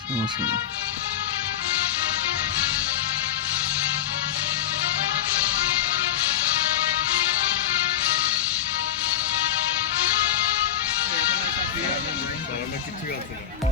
সমস্যা নেই হ্যাঁ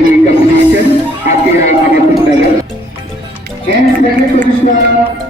Communication at the Amatun Level. And Secretary Commissioner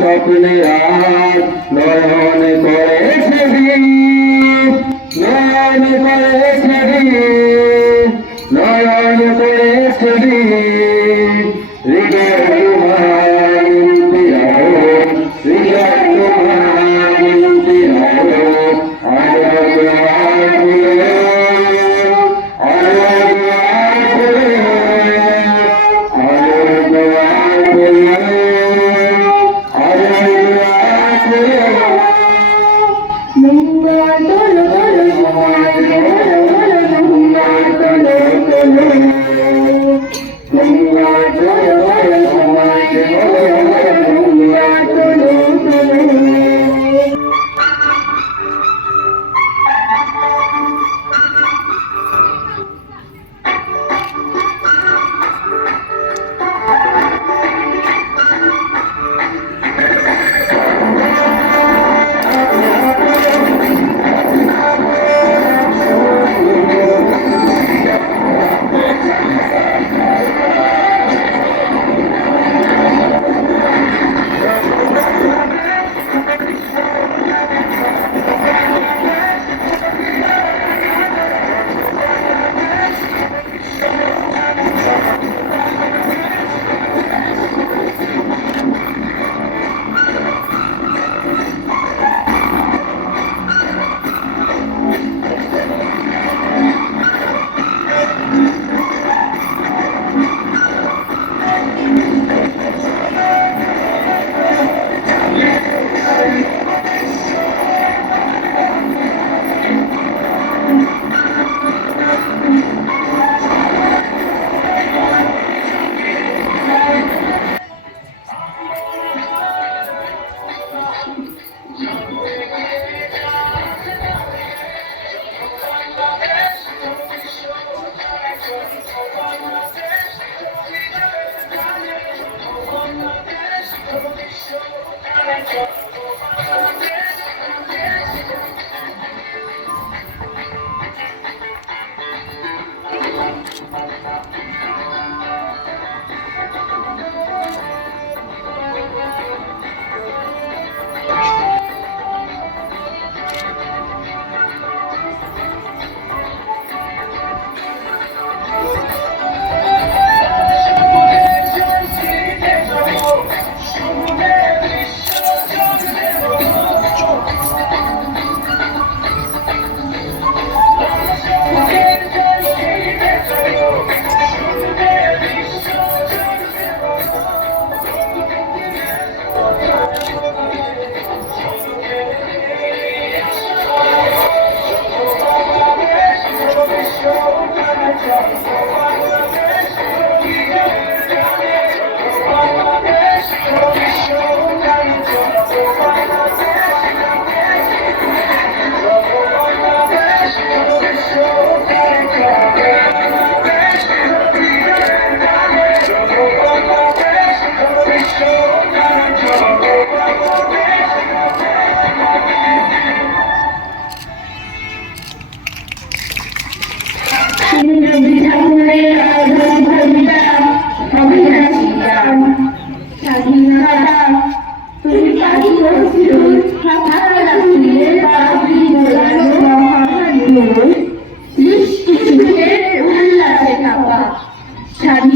স্বপ্নে রাত নয়ন করে ছবি নয়ন করে ছবি নয়ন করে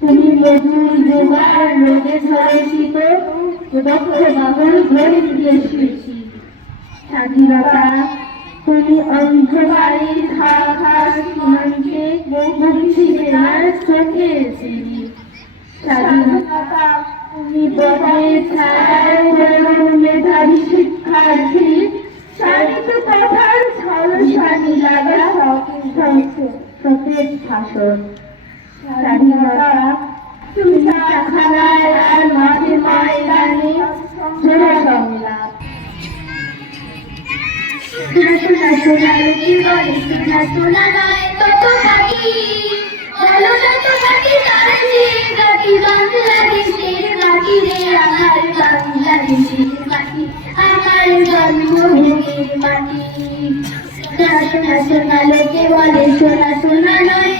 তুমি জোগাড় রোদে ঝড়ে শীত দক্ষ বাবুর গরিব দিয়ে শুয়েছি স্বাধীনতা তুমি অন্ধকারে ঢাকা সীমান্তে মুক্তি চোখে চিনি স্বাধীনতা তুমি বড়ের ছায় মেধাবী শিক্ষার্থী শালিত কথার ছলসানি লাগা সতেজ ভাষণ স্বাধীনতা তুমি চাখানায় আর রে আমার জন্মভূমির মাটি। শোনা শোনা শোনা, লোকে বলে, শোনা শোনা নয়।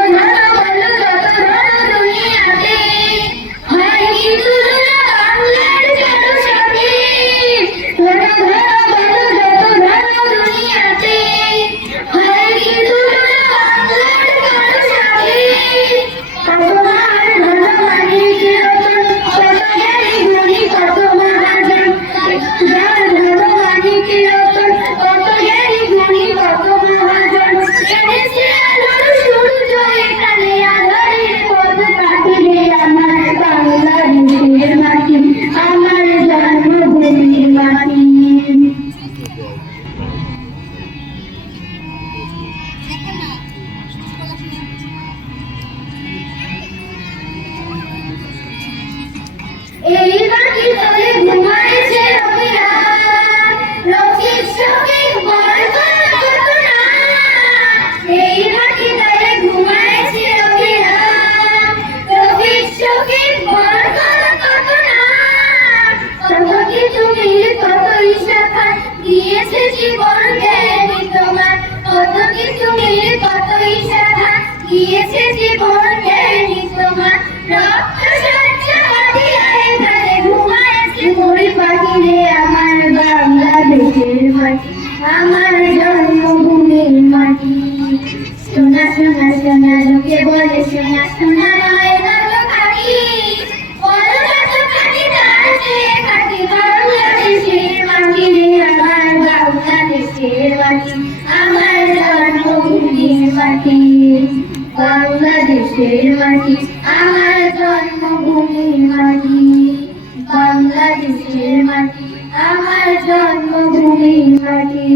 দিয়েছে জীবন দেয়নি তোমার। কত কিছু মিল, কত ইশাখা দিয়েছে জীবন দেয়নি তোমার। রক্ত সঞ্চয় এখানে ঘুমাইছে মরি পাখি রে আমার বাংলাদেশের মাটি সোনা সোনা সোনা লোকে বলে সোনা সোনা বাংলাদেশের মাটি আমার জন্মভূমির মাটি। বাংলাদেশের মাটি, আমার জন্মভূমির মাটি। বাংলাদেশের মাটি, আমার জন্মভূমির মাটি।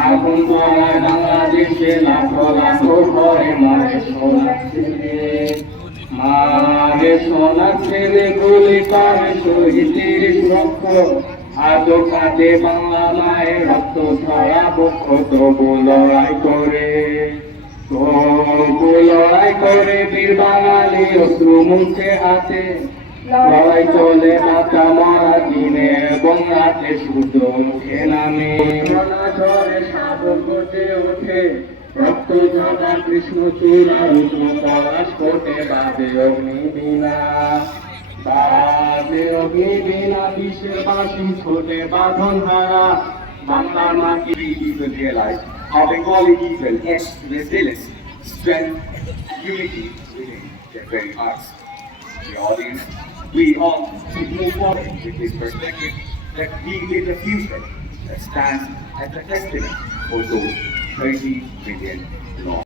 আগুন তোমার বাংলাদেশে লাখো লাখো ঘরে মারে ছেলে। মারে সোনার ছেলে গুলি করে শহীদের রক্ত। আজও কাঁদে বাংলা মায়ের রক্ত ছড়া বক্ষ তবু লড়াই করে। তবু লড়াই করে বীর বাঙালি অশ্রু মুখে হাতে। লড়াই চলে মাথা মরা দিনে এবং রাতে শুদ্ধ মুখে নামে ঝরে সাগর গজে ওঠে রক্ত ঝরা কৃষ্ণ চূড়া রুদ্র পলাশ কোটে বাদে অগ্নি বিনা বাদে অগ্নি বিনা বিশ্বের বাসি ছোটে বাঁধন হারা বাংলার মাটি people realize how Bengali people has resilience, strength, unity within their. The audience, we all should move forward with this perspective that we live the future that stands as a testament for those 30 million law.